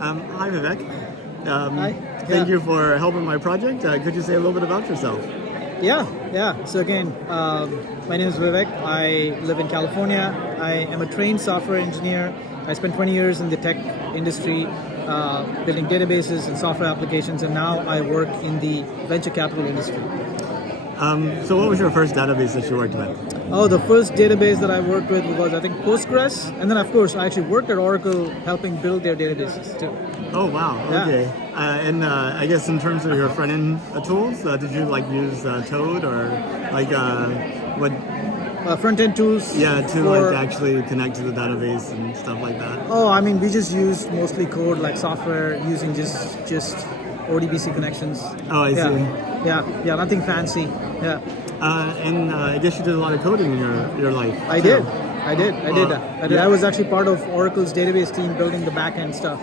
Hi, Vivek. Hi. Thank you for helping my project. Could you say a little bit about yourself? Yeah. So again, my name is Vivek. I live in California. I am a trained software engineer. I spent 20 years in the tech industry, building databases and software applications, and now I work in the venture capital industry. So what was your first database that you worked with? Oh, the first database that I worked with was, I think, Postgres. And then, of course, I actually worked at Oracle helping build their databases, too. Oh, wow. Yeah. Okay. And I guess in terms of your front-end tools, did you use Toad or what? Front-end tools. Yeah, to for, actually connect to the database and stuff like that. Oh, I mean, we just use mostly code, like software, using just ODBC connections. Oh, I see. Yeah, nothing fancy. Yeah. And I guess you did a lot of coding in your life. I too. did. I did. I was actually part of Oracle's database team building the back-end stuff.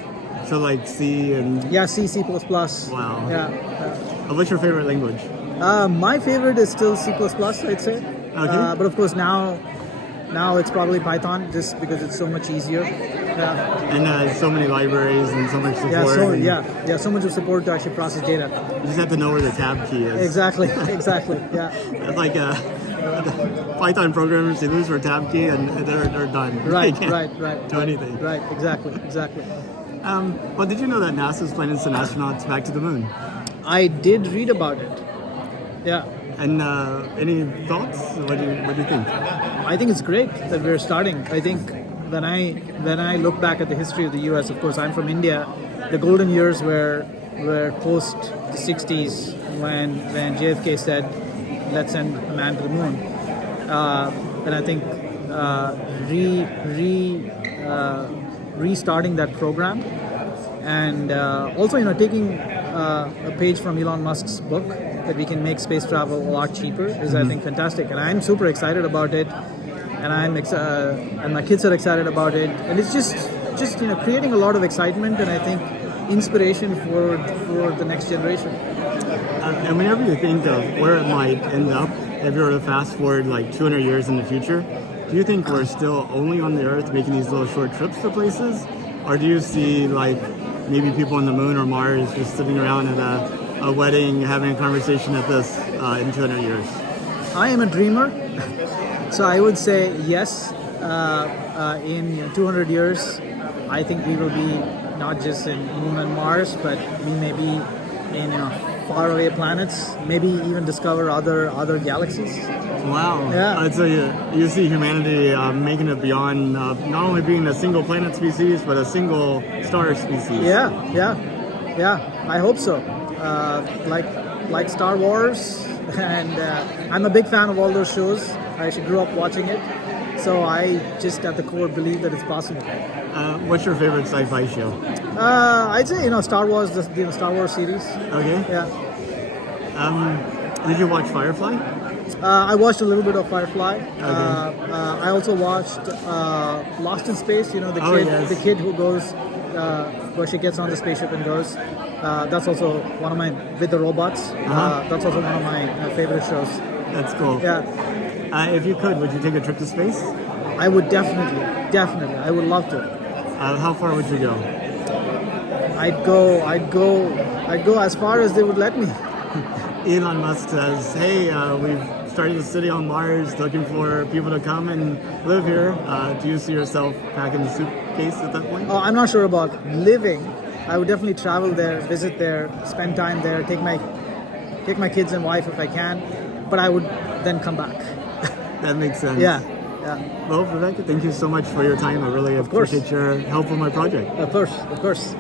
So C and... Yeah, C++. Wow. Yeah. What's your favorite language? My favorite is still C++, I'd say. Okay. But of course now it's probably Python, just because it's so much easier. Yeah. And so many libraries and so much support. So much of support to actually process data. You just have to know where the tab key is. Exactly. Yeah. It's like Python programmers, they lose their tab key and they're done. Right. Do anything. Right. Exactly. Well, did you know that NASA's planning to send astronauts back to the moon? I did read about it. Yeah. And any thoughts? What do you think? I think it's great that we're starting. I think when I look back at the history of the U.S., of course, I'm from India. The golden years were post the 60s when JFK said, "Let's send a man to the moon." And I think restarting that program, and also taking a page from Elon Musk's book, that we can make space travel a lot cheaper, is I think fantastic, and I'm super excited about it, and and my kids are excited about it, and it's just creating a lot of excitement, and I think inspiration for the next generation. And whenever you think of where it might end up, if you were to fast forward 200 years in the future, do you think we're still only on the Earth making these little short trips to places, or do you see maybe people on the moon or Mars just sitting around at a wedding having a conversation at this in 200 years? I am a dreamer, so I would say yes. In 200 years, I think we will be not just in Moon and Mars, but we may be in faraway planets, maybe even discover other galaxies. Wow. Yeah. So you see humanity making it beyond not only being a single planet species, but a single star species. Yeah. I hope so. Like Star Wars, and I'm a big fan of all those shows. I actually grew up watching it, so I just at the core believe that it's possible. What's your favorite sci-fi show? I'd say Star Wars, the Star Wars series. Okay. Yeah. Did you watch Firefly? I watched a little bit of Firefly. Okay. I also watched Lost in Space. The kid who goes, where she gets on the spaceship and goes. That's also one of my, with the robots. That's also one of my favorite shows. That's cool. Yeah. If you could, would you take a trip to space? I would definitely. I would love to. How far would you go? I'd go as far as they would let me. Elon Musk says, "Hey, we've started a city on Mars, looking for people to come and live here." Do you see yourself packing the suitcase at that point? Oh, I'm not sure about living. I would definitely travel there, visit there, spend time there, take my kids and wife if I can, but I would then come back. That makes sense. Yeah. Well, Vivek, thank you so much for your time. I really appreciate your help with my project. Of course.